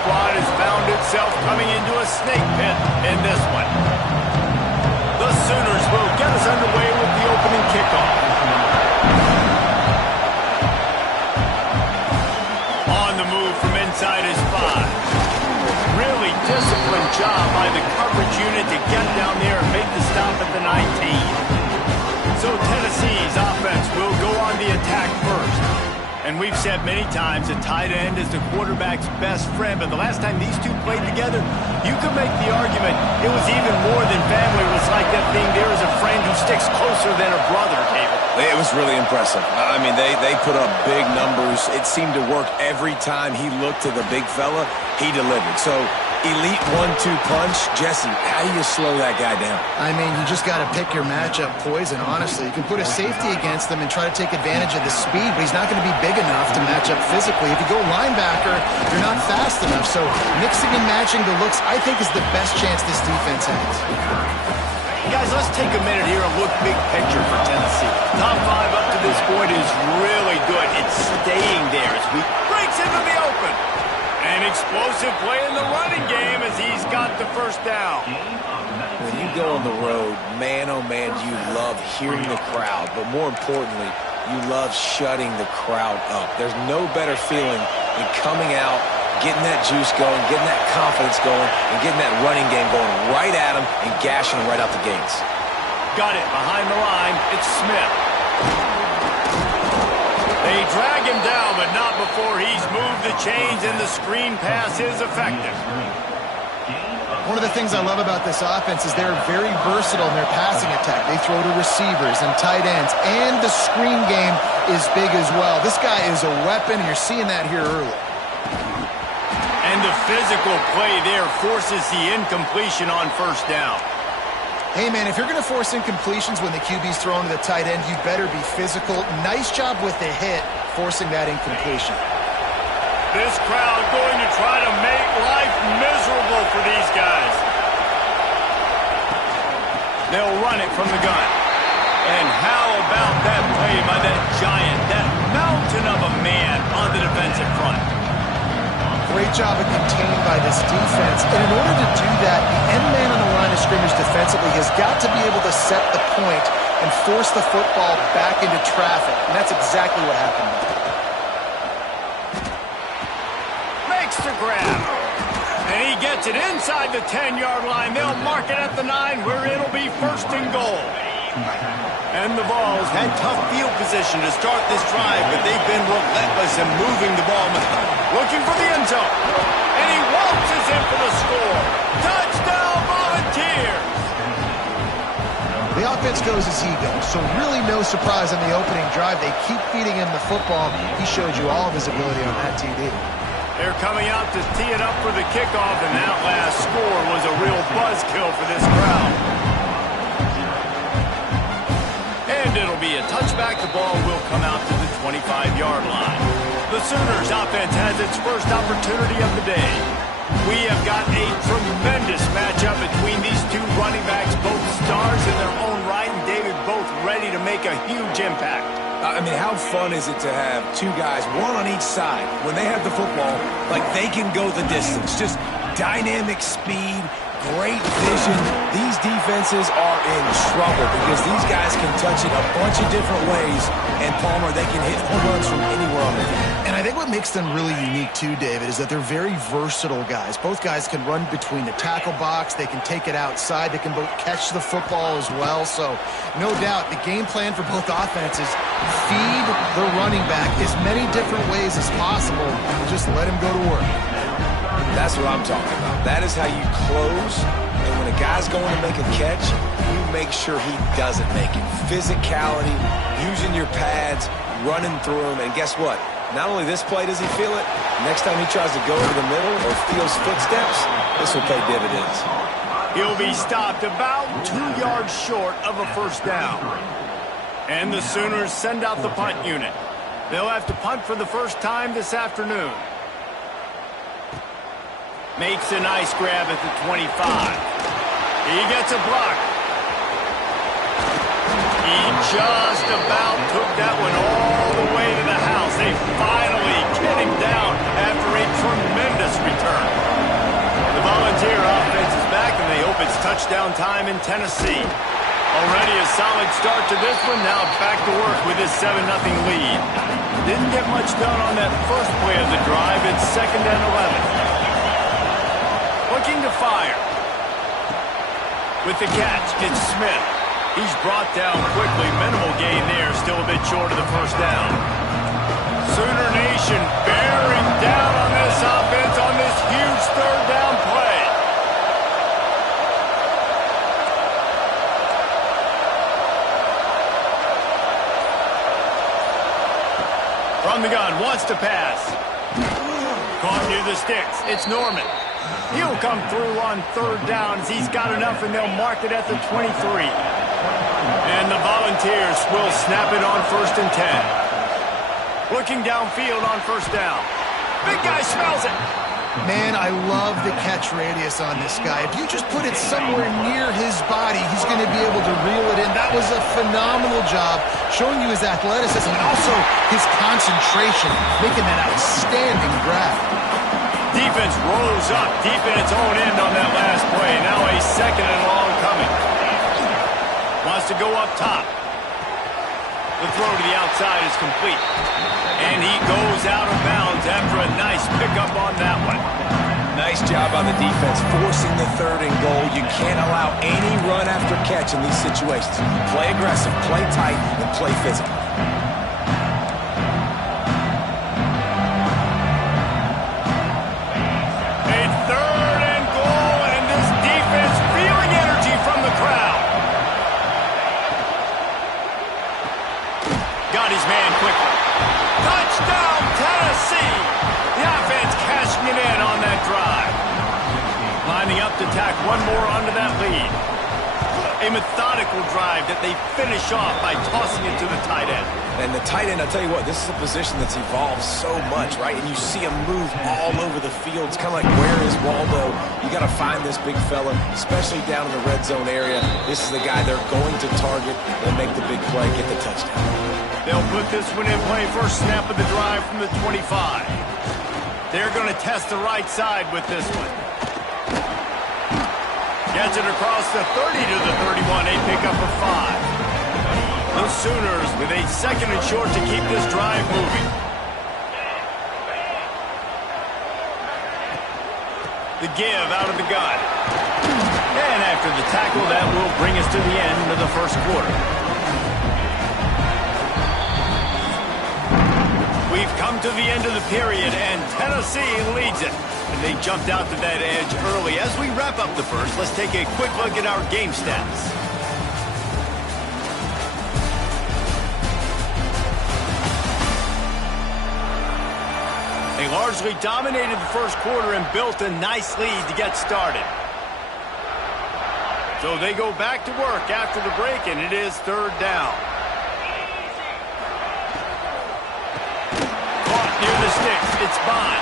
squad has found itself coming into a snake pit in this one. The Sooners will get us underway with the opening kickoff. On the move from inside his 5. Really disciplined job by the coverage unit to get down there and make the stop at the 19. So Tennessee's offense will go on the attack first. And we've said many times a tight end is the quarterback's best friend, but the last time these two played together, you could make the argument it was even more than family. It was like that thing, there is a friend who sticks closer than a brother, David. It was really impressive. I mean, they put up big numbers. It seemed to work every time he looked to the big fella, he delivered. So, elite 1-2 punch. Jesse, how do you slow that guy down? I mean, you just got to pick your matchup poison, honestly. You can put a safety against him and try to take advantage of the speed, but he's not going to be big enough to match up physically. If you go linebacker, you're not fast enough. So mixing and matching the looks, I think, is the best chance this defense has. Guys, let's take a minute here and look big picture for Tennessee. Top 5 up to this point is really good. It's staying there as we breaks into the open. An explosive play in the running game as he's got the first down. When you go on the road, man, oh man, you love hearing the crowd. But more importantly, you love shutting the crowd up. There's no better feeling than coming out, getting that juice going, getting that confidence going, and getting that running game going right at them and gashing them right out the gates. Got it behind the line. It's Smith. They drag him down, but not before he's moved the chains, and the screen pass is effective. One of the things I love about this offense is they're very versatile in their passing attack. They throw to receivers and tight ends, and the screen game is big as well. This guy is a weapon, and you're seeing that here early. And the physical play there forces the incompletion on first down. Hey, man, if you're going to force incompletions when the QB's throwing to the tight end, you better be physical. Nice job with the hit, forcing that incompletion. This crowd going to try to make life miserable for these guys. They'll run it from the gun. And how about that play by that giant, that mountain of a man on the defensive front? Great job of contained by this defense. And in order to do that, the end man on the line of scrimmage defensively has got to be able to set the point and force the football back into traffic. And that's exactly what happened. Makes the grab. And he gets it inside the 10-yard line. They'll mark it at the 9 where it'll be first and goal. And the Vols had tough field position to start this drive, but they've been relentless in moving the ball. Looking for the end zone. And he waltzes in for the score. Touchdown, Volunteers! The offense goes as he goes, so really no surprise on the opening drive. They keep feeding him the football. He showed you all of his ability on that TD. They're coming out to tee it up for the kickoff, and that last score was a real buzzkill for this crowd. And it'll be a touchback. The ball will come out to the 25-yard line. The Sooners offense has its first opportunity of the day. We have got a tremendous matchup between these two running backs, both stars in their own right, and David, both ready to make a huge impact. I mean, how fun is it to have two guys, one on each side, when they have the football, like they can go the distance. Just dynamic speed, great vision. These defenses are in trouble because these guys can touch it a bunch of different ways, and Palmer, they can hit home runs from anywhere on the field. And I think what makes them really unique too, David, is that they're very versatile guys. Both guys can run between the tackle box. They can take it outside. They can both catch the football as well. So no doubt the game plan for both offenses, feed the running back as many different ways as possible and just let him go to work. That's what I'm talking about. That is how you close. And when a guy's going to make a catch, you make sure he doesn't make it. Physicality, using your pads, running through them. And guess what? Not only this play does he feel it, next time he tries to go over the middle or feels footsteps, this will pay dividends. He'll be stopped about 2 yards short of a first down. And the Sooners send out the punt unit. They'll have to punt for the first time this afternoon. Makes a nice grab at the 25. He gets a block. He just about took that one all the way to the house. They finally get him down after a tremendous return. touchdown time in Tennessee. Already a solid start to this one. Now back to work with his 7-0 lead. Didn't get much done on that first play of the drive. It's 2nd and 11. Looking to fire. With the catch, it's Smith. He's brought down quickly. Minimal gain there. Still a bit short of the first down. Sooner Nation bearing down on this offense on this huge 3rd down play. From the gun, wants to pass. Caught near the sticks. It's Norman. He'll come through on 3rd down as he's got enough, and they'll mark it at the 23. And the Volunteers will snap it on 1st and 10. Looking downfield on 1st down. Big guy smells it. Man, I love the catch radius on this guy. If you just put it somewhere near his body, he's going to be able to reel it in. That was a phenomenal job, showing you his athleticism and also his concentration, making that outstanding grab. Defense rolls up deep in its own end on that last play. Now a 2nd and long coming. Wants to go up top. The throw to the outside is complete. And he goes out of bounds after a nice pickup on that one. Nice job on the defense, forcing the 3rd and goal. You can't allow any run after catch in these situations. Play aggressive, play tight, and play physical. A 3rd and goal, and this defense feeling energy from the crowd. Got his man quickly. Touchdown, Tennessee! The offense cashing it in on that drive. Lining up to tack one more onto that lead. A methodical drive that they finish off by tossing it to the tight end. And the tight end, I'll tell you what, this is a position that's evolved so much, right? And you see him move all over the field. It's kind of like, where is Waldo? You got to find this big fella, especially down in the red zone area. This is the guy they're going to target and make the big play, get the touchdown. They'll put this one in play. First snap of the drive from the 25. They're going to test the right side with this one. Gets it across the 30 to the 31. A pickup of 5. The Sooners with a 2nd and short to keep this drive moving. The give out of the gun. And after the tackle, that will bring us to the end of the first quarter. We've come to the end of the period, and Tennessee leads it. And they jumped out to that edge early. As we wrap up the first, let's take a quick look at our game stats. They largely dominated the first quarter and built a nice lead to get started. So they go back to work after the break, and it is 3rd down. Near the sticks, it's Bond.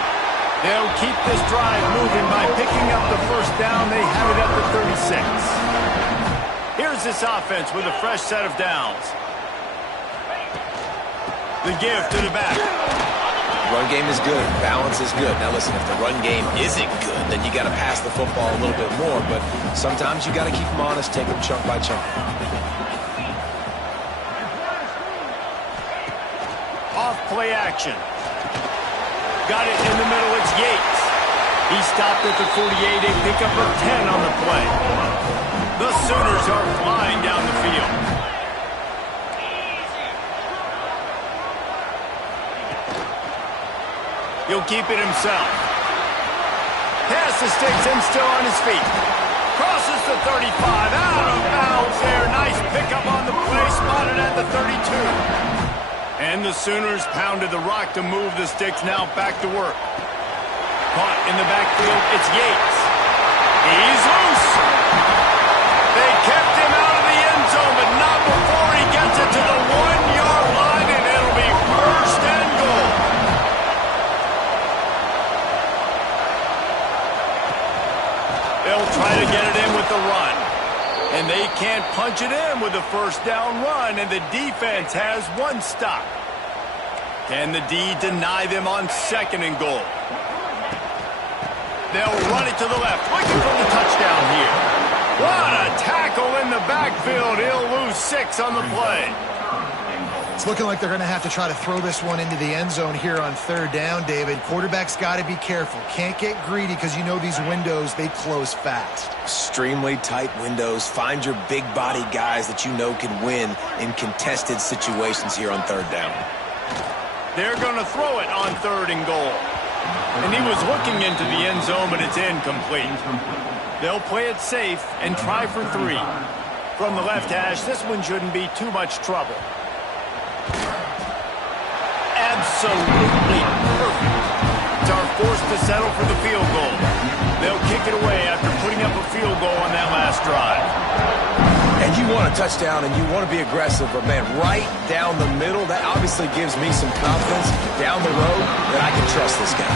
They'll keep this drive moving by picking up the first down. They have it at the 36. Here's this offense with a fresh set of downs. The give to the back. Run game is good. Balance is good. Now listen, if the run game isn't good, then you got to pass the football a little bit more. But sometimes you got to keep them honest, take them chunk by chunk. Off play action. Got it in the middle, it's Yates. He stopped at the 48, a pickup of 10 on the play. The Sooners are flying down the field. He'll keep it himself. Pass the sticks and still on his feet. Crosses the 35, out of bounds there. Nice pickup on the play, spotted at the 32. And the Sooners pounded the rock to move the sticks, now back to work. Caught in the backfield, it's Yates. He's loose. They kept him out of the end zone, but not before he gets it to the 1-yard line, and it'll be 1st and goal. They'll try to get it in with the run. And they can't punch it in with a first down run, and the defense has one stop. Can the D deny them on 2nd and goal? They'll run it to the left, looking for the touchdown here. What a tackle in the backfield. He'll lose 6 on the play. It's looking like they're going to have to try to throw this one into the end zone here on 3rd down, David. Quarterback's got to be careful. Can't get greedy because you know these windows, they close fast. Extremely tight windows. Find your big body guys that you know can win in contested situations here on 3rd down. They're going to throw it on 3rd and goal. And he was looking into the end zone, but it's incomplete. They'll play it safe and try for 3. From the left hash, this one shouldn't be too much trouble. Absolutely perfect. Are forced to settle for the field goal. They'll kick it away after putting up a field goal on that last drive. And you want a touchdown and you want to be aggressive, but man, right down the middle, that obviously gives me some confidence down the road that I can trust this guy.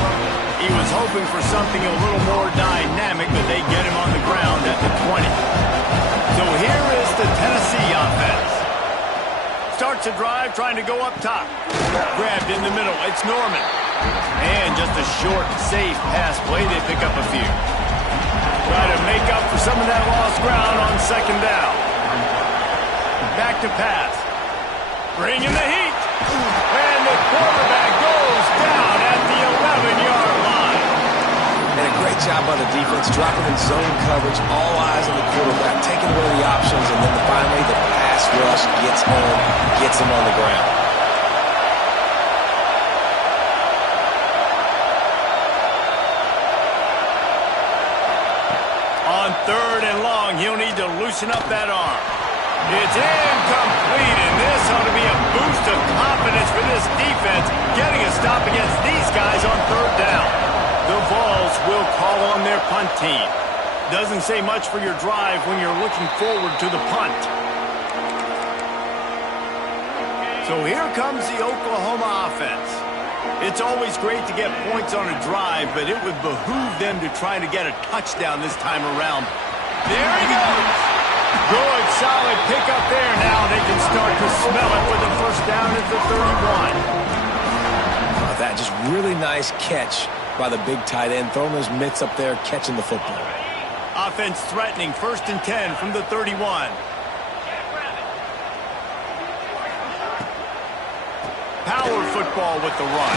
He was hoping for something a little more dynamic, but they get him on the ground at the 20. So here is the Tennessee offense. Starts a drive trying to go up top. Grabbed in the middle. It's Norman. And just a short, safe pass play. They pick up a few. Try to make up for some of that lost ground on 2nd down. Back to pass. Bringing the heat. And the quarterback goes down at the 11-yard line. And a great job by the defense, dropping in zone coverage, all eyes on the quarterback, taking away the options, and then finally the pass rush gets home, gets him on the ground. On 3rd and long, he'll need to loosen up that arm. It's incomplete, and this ought to be a boost of confidence for this defense, getting a stop against these guys on 3rd down. The Vols will call on their punt team. Doesn't say much for your drive when you're looking forward to the punt. So here comes the Oklahoma offense. It's always great to get points on a drive, but it would behoove them to try to get a touchdown this time around. There he goes. Good, solid pickup there. Now they can start to smell it with a 1st down at the 31. That just really nice catch by the big tight end, throwing those mitts up there, catching the football. Offense threatening, 1st and 10 from the 31. Power football with the run.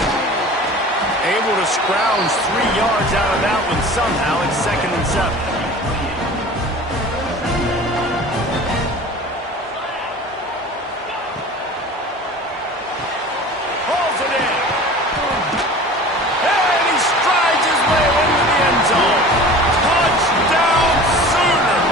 Able to scrounge 3 yards out of that one somehow. It's 2nd and 7. Pulls it in. And he strides his way into the end zone. Touchdown Sooners!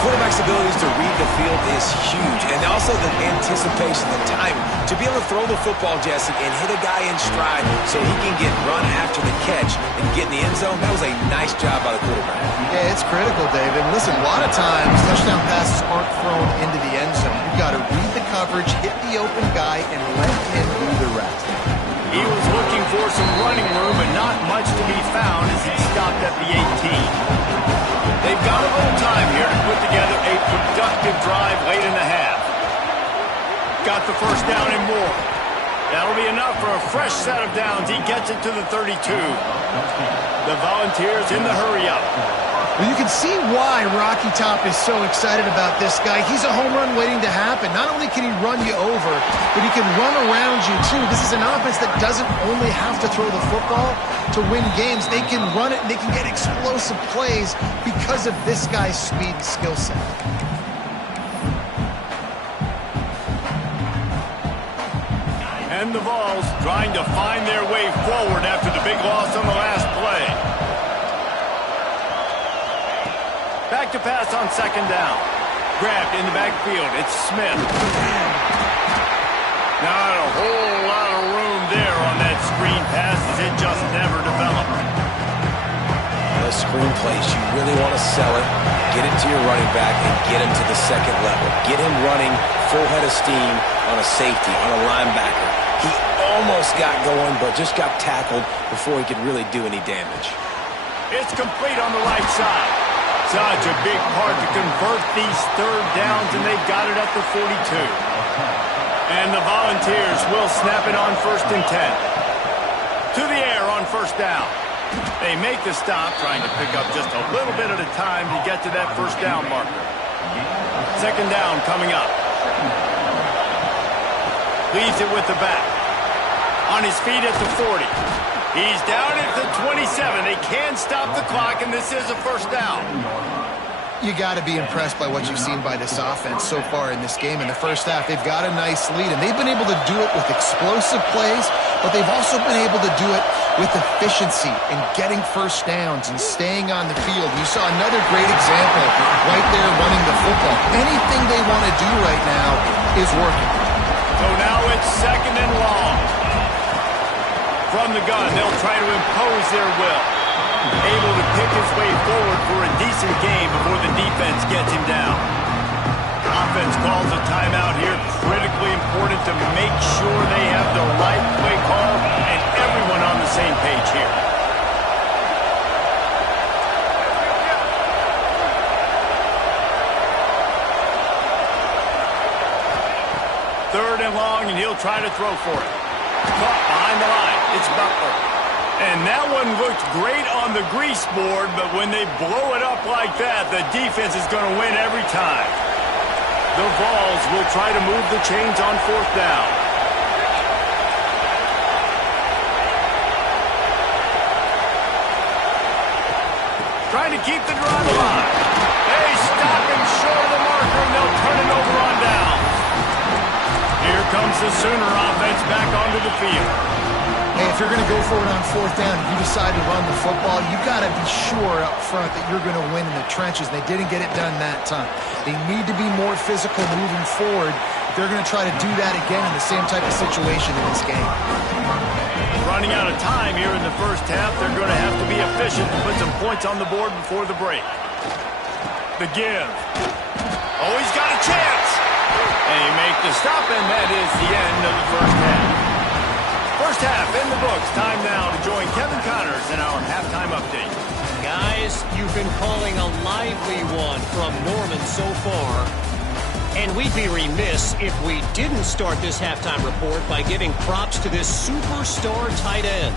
Quarterback's abilities to read the field is huge, and also the anticipation, the time to be able to throw the football, Jesse, and hit a guy in stride so he can get run after the catch and get in the end zone. That was a nice job by the quarterback. Yeah, it's critical, David. Listen, a lot of times touchdown passes aren't thrown into the end zone. You've got to read the coverage, hit the open guy, and let him do the rest. He was looking for some running room, but not much to be found as he stopped at the 18. They've got a little time here to put together a productive drive late in the half. Got the 1st down and more. That'll be enough for a fresh set of downs. He gets it to the 32. The Volunteers in the hurry-up. Well, you can see why Rocky Top is so excited about this guy. He's a home run waiting to happen. Not only can he run you over, but he can run around you, too. This is an offense that doesn't only have to throw the football to win games. They can run it, and they can get explosive plays because of this guy's speed and skill set. And the Vols trying to find their way forward after the big loss on the last play. Back to pass on 2nd down. Grabbed in the backfield. It's Smith. Not a whole lot of room there on that screen pass as it just never developed. Those screen plays, you really want to sell it, get it to your running back, and get him to the 2nd level. Get him running full head of steam on a safety, on a linebacker. He almost got going, but just got tackled before he could really do any damage. It's complete on the right side. Such a big part to convert these 3rd downs, and they've got it at the 42. And the Volunteers will snap it on 1st and 10. To the air on 1st down. They make the stop, trying to pick up just a little bit at a time to get to that first down marker. Second down coming up. Leads it with the back. On his feet at the 40. He's down at the 27. They can stop the clock, and this is a first down. You got to be impressed by what you've seen by this offense so far in this game. In the first half, they've got a nice lead, and they've been able to do it with explosive plays, but they've also been able to do it with efficiency and getting first downs and staying on the field. You saw another great example right there running the football. Anything they want to do right now is working. So now it's second and long. From the gun, they'll try to impose their will. Able to pick his way forward for a decent game before the defense gets him down. Offense calls a timeout here. Critically important to make sure they have the right play call and everyone on the same page here. Third and long, and he'll try to throw for it. Caught behind the line. It's Butler. And that one looked great on the grease board, but when they blow it up like that, the defense is going to win every time. The Vols will try to move the chains on fourth down. Trying to keep the drive alive. They stop him short of the marker, and they'll turn it over on down. Here comes the Sooner offense back onto the field. Hey, if you're going to go for it on fourth down, if you decide to run the football, you've got to be sure up front that you're going to win in the trenches. They didn't get it done that time. They need to be more physical moving forward. They're going to try to do that again in the same type of situation in this game. Running out of time here in the first half, they're going to have to be efficient and put some points on the board before the break. The give. Oh, he's got a chance. And he make the stop, and that is the end of the first half. First half in the books. Time now to join Kevin Connors in our halftime update. Guys, you've been calling a lively one from Norman so far. And we'd be remiss if we didn't start this halftime report by giving props to this superstar tight end.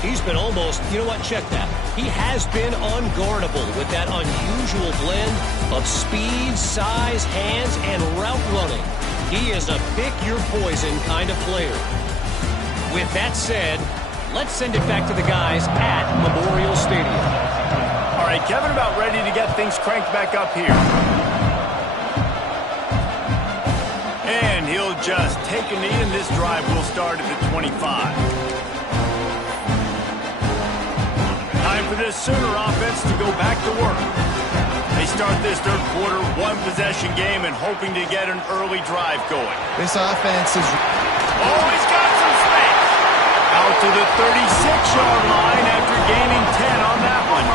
He's been almost, you know what, check that. He has been unguardable with that unusual blend of speed, size, hands, and route running. He is a pick-your-poison kind of player. With that said, let's send it back to the guys at Memorial Stadium. All right, Kevin, about ready to get things cranked back up here. And he'll just take a knee, and this drive will start at the 25. Time for this Sooner offense to go back to work. They start this third quarter, one-possession game, and hoping to get an early drive going. This offense is... Oh, he's got some space. Out to the 36-yard line after gaining 10 on that one.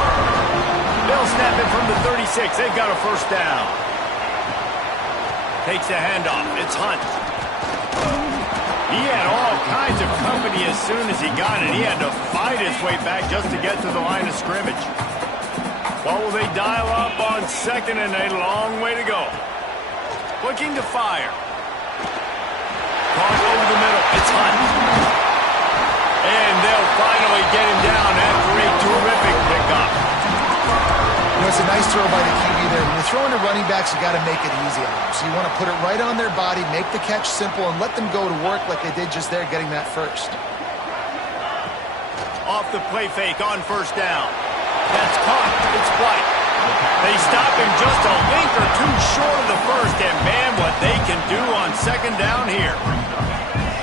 They'll snap it from the 36. They've got a first down. Takes the handoff. It's Hunt. He had all kinds of company as soon as he got it. He had to fight his way back just to get to the line of scrimmage. What will they dial up on second and a long way to go? Looking to fire. Caught over the middle. It's Hunt. And they'll finally get him down after a terrific pickup. You know, it's a nice throw by the QB there. When you're throwing to running backs, you got to make it easy on them. So you want to put it right on their body, make the catch simple, and let them go to work like they did just there, getting that first. Off the play fake on first down. That's caught. It's White. They stop him just a length or two short of the first, and man, what they can do on second down here.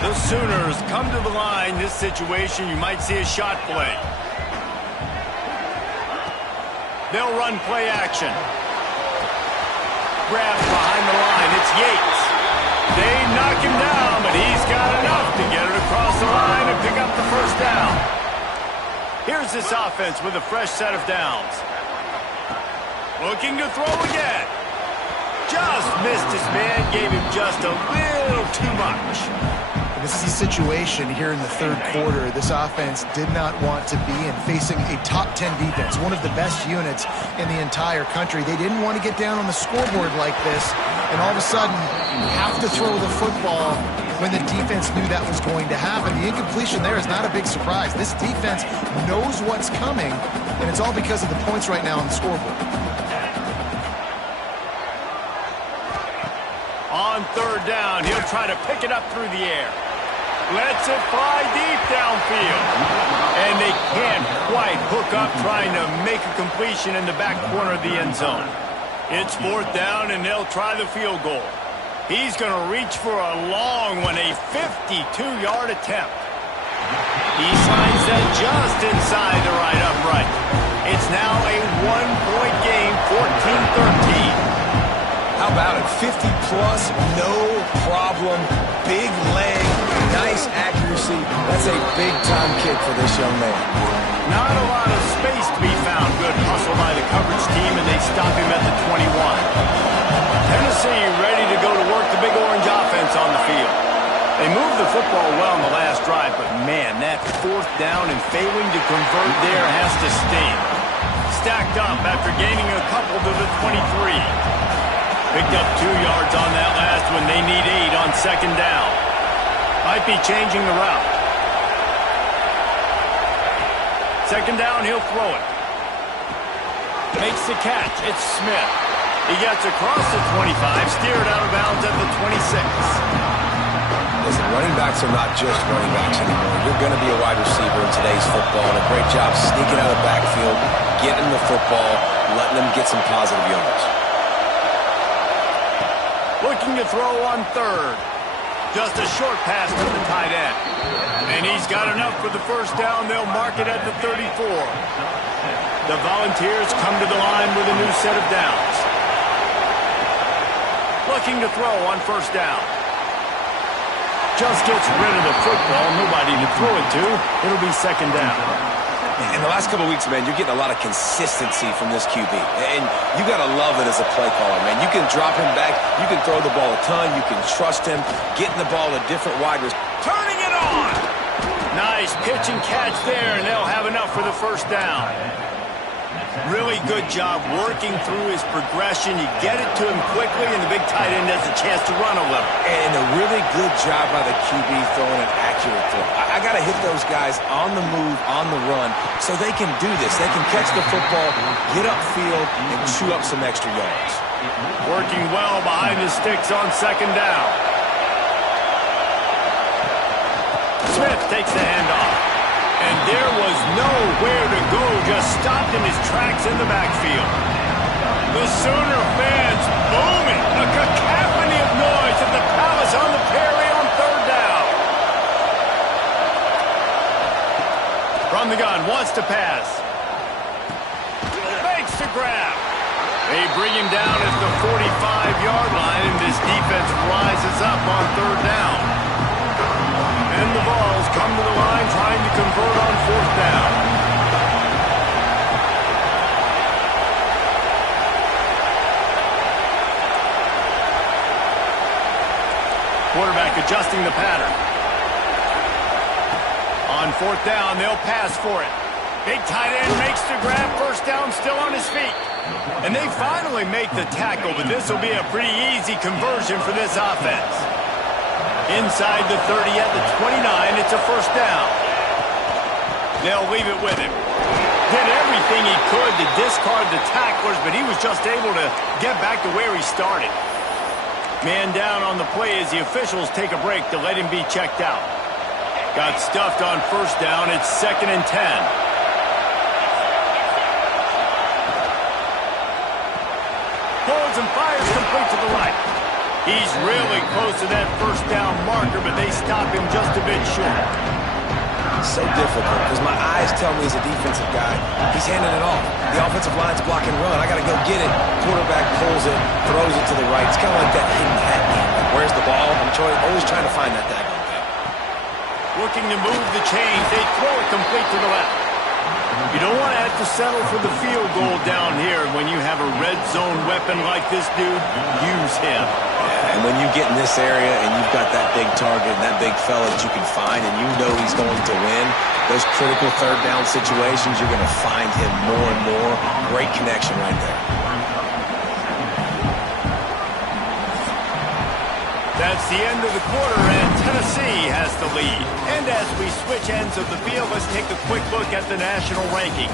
The Sooners come to the line. This situation, you might see a shot play. They'll run play action. Grab behind the line. It's Yates. They knock him down, but he's got enough to get it across the line and pick up the first down. Here's this offense with a fresh set of downs. Looking to throw again. Just missed his man, gave him just a little too much. This is a situation here in the third quarter this offense did not want to be in, facing a top 10 defense, one of the best units in the entire country. They didn't want to get down on the scoreboard like this, and all of a sudden have to throw the football when the defense knew that was going to happen. The incompletion there is not a big surprise. This defense knows what's coming, and it's all because of the points right now on the scoreboard. On third down, he'll try to pick it up through the air. Lets it fly deep downfield. And they can't quite hook up trying to make a completion in the back corner of the end zone. It's fourth down, and they'll try the field goal. He's going to reach for a long one, a 52-yard attempt. He slides that just inside the right upright. It's now a one-point game, 14-13. How about it? 50-plus, no problem. Big leg, nice accuracy. That's a big-time kick for this young man. Not a lot of space to be found. Good hustle by the coverage team, and they stop him at the 21. Tennessee ready to go to work the Big Orange offense on the field. They moved the football well in the last drive, but man, that fourth down and failing to convert there has to sting. Stacked up after gaining a couple to the 23. Picked up 2 yards on that last one. They need 8 on second down. Might be changing the route. Second down, he'll throw it. Makes the catch. It's Smith. He gets across the 25, steered out of bounds at the 26. Listen, running backs are not just running backs anymore. You're going to be a wide receiver in today's football, and a great job sneaking out of the backfield, getting the football, letting them get some positive yards. Looking to throw on third. Just a short pass to the tight end. And he's got enough for the first down. They'll mark it at the 34. The Volunteers come to the line with a new set of downs. Looking to throw on first down. Just gets rid of the football. Nobody to throw it to. It'll be second down. In the last couple of weeks, man, you're getting a lot of consistency from this QB. And you got to love it as a play caller, man. You can drop him back. You can throw the ball a ton. You can trust him. Getting the ball to different wide receivers. Turning it on. Nice pitch and catch there, and they'll have enough for the first down. Really good job working through his progression. You get it to him quickly, and the big tight end has a chance to run a little. And a really good job by the QB throwing an accurate throw. I got to hit those guys on the move, on the run, so they can do this. They can catch the football, get upfield, and chew up some extra yards. Working well behind the sticks on second down. Smith takes the handoff. And there was nowhere to go, just stopped in his tracks in the backfield. The Sooner fans booming, a cacophony of noise at the Palace on the Prairie on third down. From the gun, wants to pass. Makes the grab. They bring him down at the 45-yard line, and this defense rises up on third down. And the Vols come to the line trying to convert on fourth down. Quarterback adjusting the pattern. On fourth down, they'll pass for it. Big tight end makes the grab, first down, still on his feet. And they finally make the tackle, but this will be a pretty easy conversion for this offense. Inside the 30 at the 29, it's a first down. They'll leave it with him. Did everything he could to discard the tacklers, but he was just able to get back to where he started. Man down on the play as the officials take a break to let him be checked out. Got stuffed on first down. It's 2nd and 10. Pulls and fires complete to the right. He's really close to that first down marker, but they stop him just a bit short. So difficult because my eyes tell me as a defensive guy, he's handing it off. The offensive line's block and run. I got to go get it. Quarterback pulls it, throws it to the right. It's kind of like that hidden hat game. Like, where's the ball? I'm always trying to find that daggone thing. Looking to move the chains. They throw it complete to the left. You don't want to have to settle for the field goal down here. When you have a red zone weapon like this dude, use him. Yeah, and when you get in this area and you've got that big target and that big fella that you can find and you know he's going to win, those critical third down situations, you're going to find him more and more. Great connection right there. That's the end of the quarter, and Tennessee has the lead. And as we switch ends of the field, let's take a quick look at the national rankings.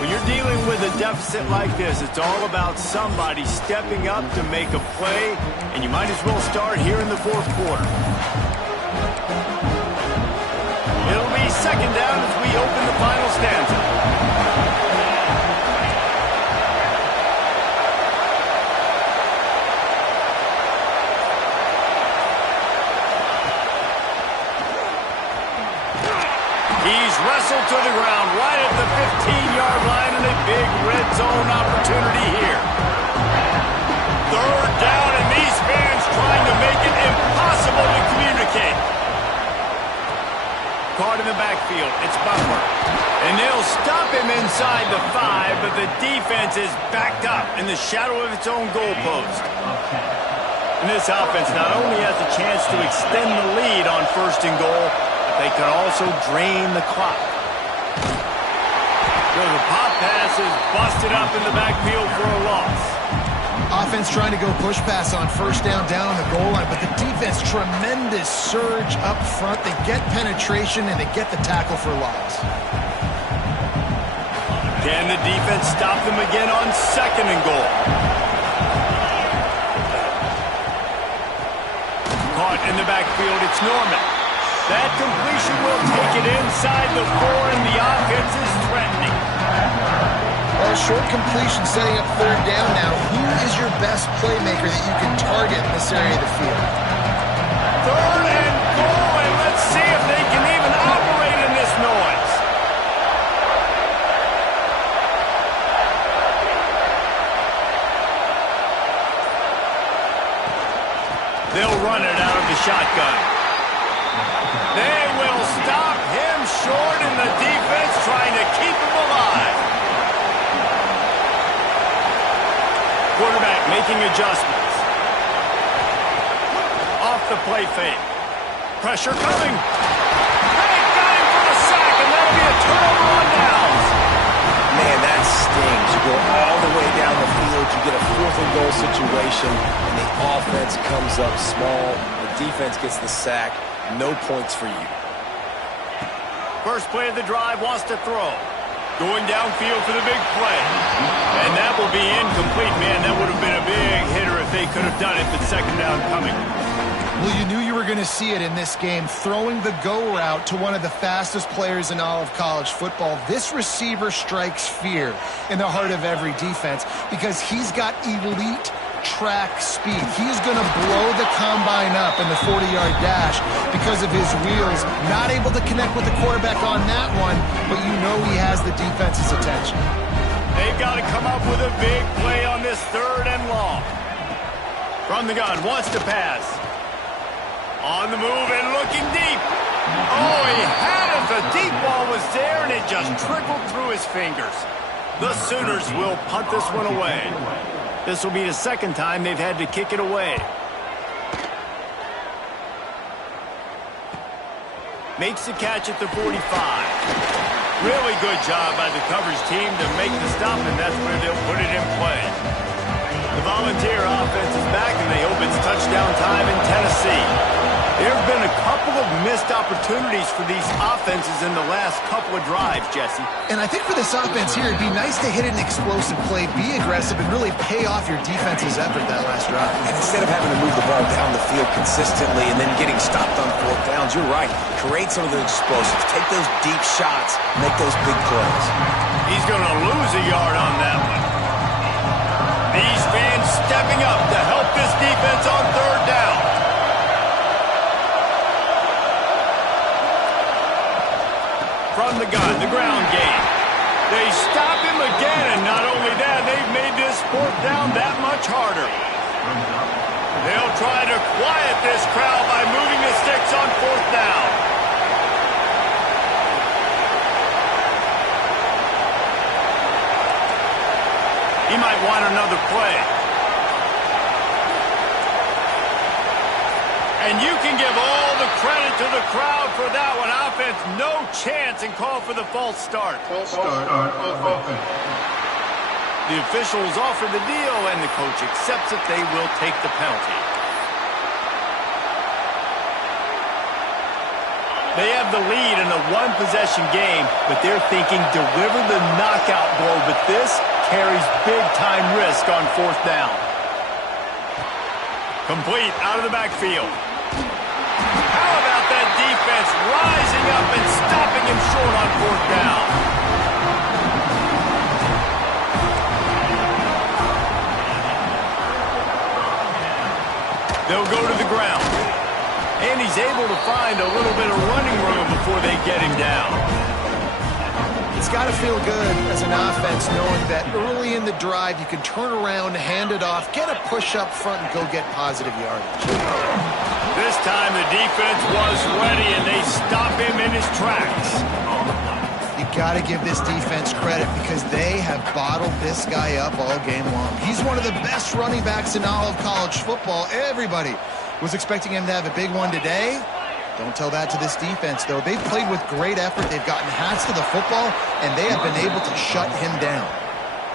When you're dealing with a deficit like this, it's all about somebody stepping up to make a play, and you might as well start here in the fourth quarter. It'll be second down as we open the final stanza. He's wrestled to the ground right at the 15-yard line and a big red zone opportunity here. Third down, and these fans trying to make it impossible to communicate. Caught in the backfield, it's Butler. And they'll stop him inside the 5, but the defense is backed up in the shadow of its own goalpost. And this offense not only has a chance to extend the lead on first and goal, but they can also drain the clock. So the pop pass is busted up in the backfield for a loss. Offense trying to go push pass on first down on the goal line, but the defense, tremendous surge up front. They get penetration, and they get the tackle for loss. Can the defense stop them again on second and goal? Caught in the backfield, it's Norman. That completion will take it inside the 4, and the offense is threatening. Well, short completion setting up third down now. Who is your best playmaker that you can target in this area of the field? Third and goal, and let's see if they can even operate in this noise. They'll run it out of the shotgun. They will stop him short, and the defense trying to keep him alive. Quarterback making adjustments. Off the play fake. Pressure coming. They got him for a sack, and that'll be a turnover on downs. Man, that stings. You go all the way down the field, you get a fourth and goal situation, and the offense comes up small. The defense gets the sack. No points for you. First play of the drive, wants to throw. Going downfield for the big play. And that will be incomplete, man. That would have been a big hitter if they could have done it, but second down coming. Well, you knew you were going to see it in this game, throwing the go route to one of the fastest players in all of college football. This receiver strikes fear in the heart of every defense because he's got elite track speed. He's going to blow the combine up in the 40-yard dash because of his wheels. Not able to connect with the quarterback on that one, but you know he has the defense's attention. They've got to come up with a big play on this third and long. From the gun, wants to pass. On the move and looking deep. Oh, he had it. The deep ball was there, and it just trickled through his fingers. The Sooners will punt this one away. This will be the second time they've had to kick it away. Makes the catch at the 45. Really good job by the coverage team to make the stop, and that's where they'll put it in play. The Volunteer offense is back, and they hope it's touchdown time in Tennessee. There have been a couple of missed opportunities for these offenses in the last couple of drives, Jesse. And I think for this offense here, it'd be nice to hit an explosive play, be aggressive, and really pay off your defense's effort that last drive. And instead of having to move the ball down the field consistently and then getting stopped on fourth downs, you're right. Create some of those explosives. Take those deep shots. Make those big plays. He's going to lose a yard on that one. These fans stepping up to help this defense on third down. From the gun, the ground game. They stop him again, and not only that, they've made this fourth down that much harder. They'll try to quiet this crowd by moving the sticks on fourth down. He might want another play. And you can give all the credit to the crowd for that one. Offense, no chance, and call for the false start. False start on offense. The officials offer the deal, and the coach accepts it. They will take the penalty. They have the lead in a one-possession game, but they're thinking deliver the knockout blow, but this carries big-time risk on fourth down. Complete out of the backfield. How about that defense rising up and stopping him short on fourth down? They'll go to the ground. And he's able to find a little bit of running room before they get him down. It's got to feel good as an offense knowing that early in the drive you can turn around, hand it off, get a push up front, and go get positive yardage. This time the defense was ready, and they stop him in his tracks. You got to give this defense credit because they have bottled this guy up all game long. He's one of the best running backs in all of college football. Everybody was expecting him to have a big one today. Don't tell that to this defense, though. They've played with great effort. They've gotten hats to the football, and they have been able to shut him down.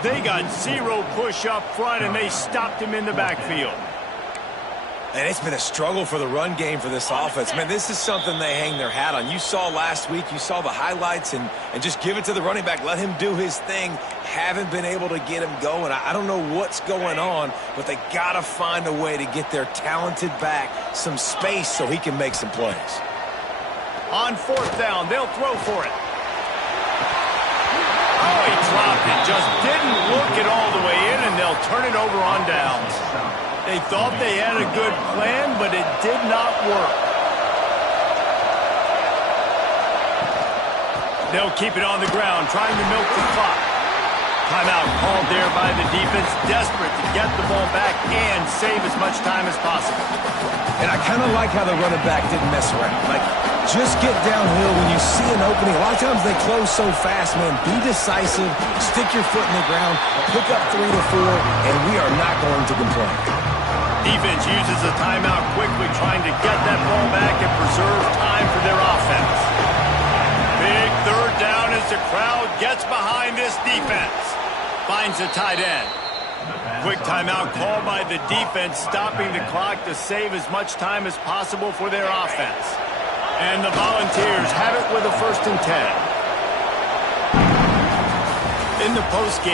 They got zero push up front, and they stopped him in the backfield. And it's been a struggle for the run game for this offense. Man, this is something they hang their hat on. You saw last week, you saw the highlights, and just give it to the running back. Let him do his thing. Haven't been able to get him going. I don't know what's going on, but they got to find a way to get their talented back some space so he can make some plays. On fourth down, they'll throw for it. Oh, he dropped it. Just didn't look it all the way in, and they'll turn it over on downs. They thought they had a good plan, but it did not work. They'll keep it on the ground, trying to milk the clock. Timeout called there by the defense, desperate to get the ball back and save as much time as possible. And I kind of like how the running back didn't mess around. Like, just get downhill when you see an opening. A lot of times they close so fast, man. Be decisive, stick your foot in the ground, pick up 3 to 4, and we are not going to complain. Defense uses a timeout quickly, trying to get that ball back and preserve time for their offense. Big third down as the crowd gets behind this defense. Finds a tight end. Quick timeout called by the defense, stopping the clock to save as much time as possible for their offense. And the Volunteers have it with a 1st and 10. In the postgame,